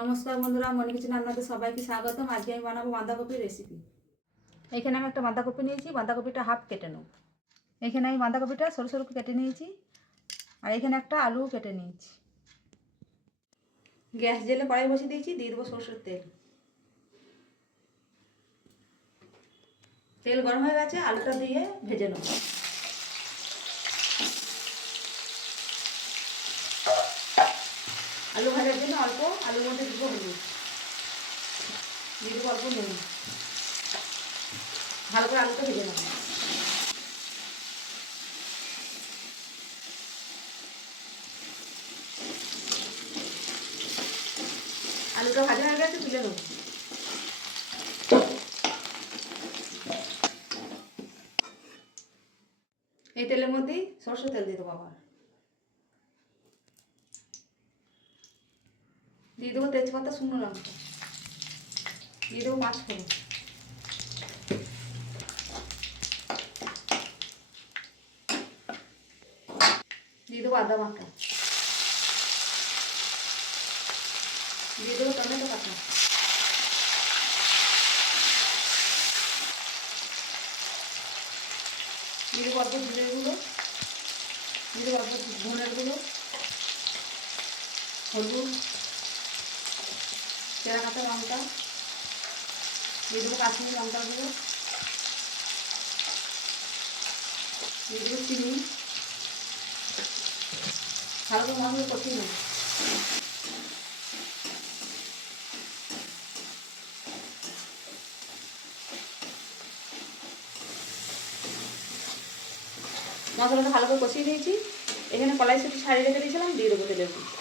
নমস্কার বন্ধুরা, মনি কিচেনে আপনাদের সবাইকে স্বাগতম। আজকে আমি বানাবো বাঁধাকপির রেসিপি। এখানে আমি একটা বাঁধাকপি নিয়েছি, বাঁধাকপিটা হাফ কেটে নেব। এখানে আমি বাঁধাকপিটা সরু সরু কেটে নিয়েছি, আর এখানে একটা আলু কেটে নিয়েছি। গ্যাস জেলে কড়াই বসিয়ে দিয়েছি, দিয়ে দেবো সরষের তেল। তেল গরম হয়ে গেছে, আলুটা দিয়ে ভেজে নেব। আলু ভাজার জন্য অল্প আলুর মধ্যে দেবো হলুদ, দিয়ে দেবো অল্প নুন। ভালো করে আলুটা ভেজে নেব। আলুটা ভাজা হয়ে গেছে, তুলে নেব। এই তেলের মধ্যেই সরষের তেল দিয়ে দেবো। আবার দিয়ে দেবো তেজপাতা, শুকনো লঙ্কা, দিয়ে দেবো 5 ফোড়ন, দিয়ে দেবো আদা বাটা, দিয়ে দেবো টমেটো কাটা, দিয়ে দেবো অল্প জিরের গুঁড়ো, দিয়ে দেবো অল্প ধনের গুঁড়ো, হলুদ, চেরা কাঁচা লঙ্কা, দিয়ে দেবো কাশ্মীরি লঙ্কার গুঁড়ো, দিয়ে দেবো চিনি। ভালো করে মশলা কষিয়ে নেব। মশলাটা ভালো করে কষিয়ে নিয়েছি। এখানে কড়াইশুঁটি ছাড়িয়ে রেখে দিয়েছিলাম, দিয়ে দেবো তেলের মধ্যে।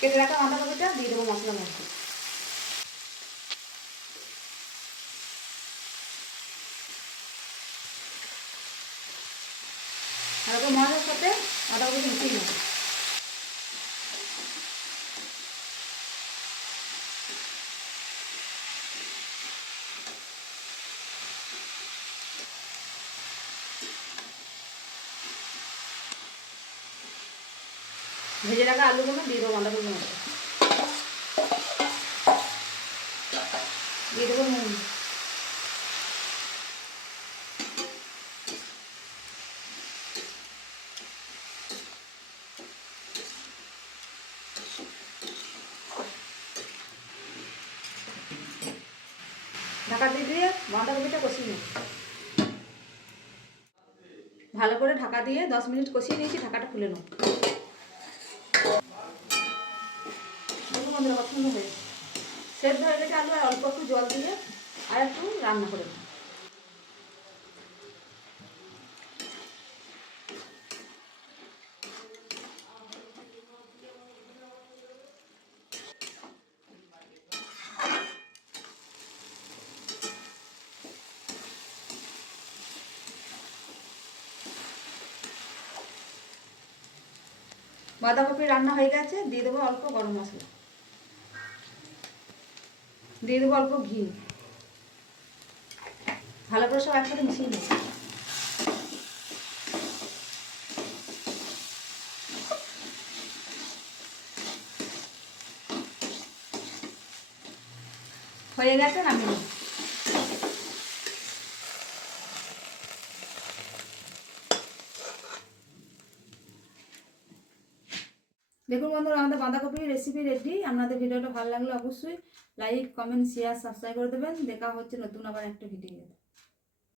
কেটে রাখা বাঁধাকপিটা দিয়ে দেবো মশলার মধ্যে। ভালো করে মশলার সাথে বাঁধাকপি মিশিয়ে নেব। ভেজে রাখা আলুগুলো দিয়ে দেবো বাঁধাকপির মধ্যে, দিয়ে দেবো নুন, ঢাকা দিয়ে বাঁধাকপিটা কষিয়ে নেব। ভালো করে ঢাকা দিয়ে 10 মিনিট কষিয়ে নিয়েছি, ঢাকাটা খুলে নেব। দেখুন বন্ধুরা, কত সুন্দর হয়েছে। সেদ্ধ হয়ে গেছে আলু, আর অল্প একটু জল দিয়ে আর একটু রান্না করে নেব। বাঁধাকপি রান্না হয়ে গেছে, দিয়ে দেবো অল্প গরম মশলা, দিয়ে দেবো অল্প ঘি। ভালো করে সব একসাথে মিশিয়ে নেব। হয়ে গেছে, নামিয়ে নেব। দেখুন বন্ধুরা, আমাদের বাঁধাকপির রেসিপি রেডি। আপনাদের ভিডিওটা ভালো লাগলে অবশ্যই লাইক, কমেন্ট, শেয়ার, সাবস্ক্রাইব করে দেবেন। দেখা হচ্ছে নতুন আবার একটা ভিডিও।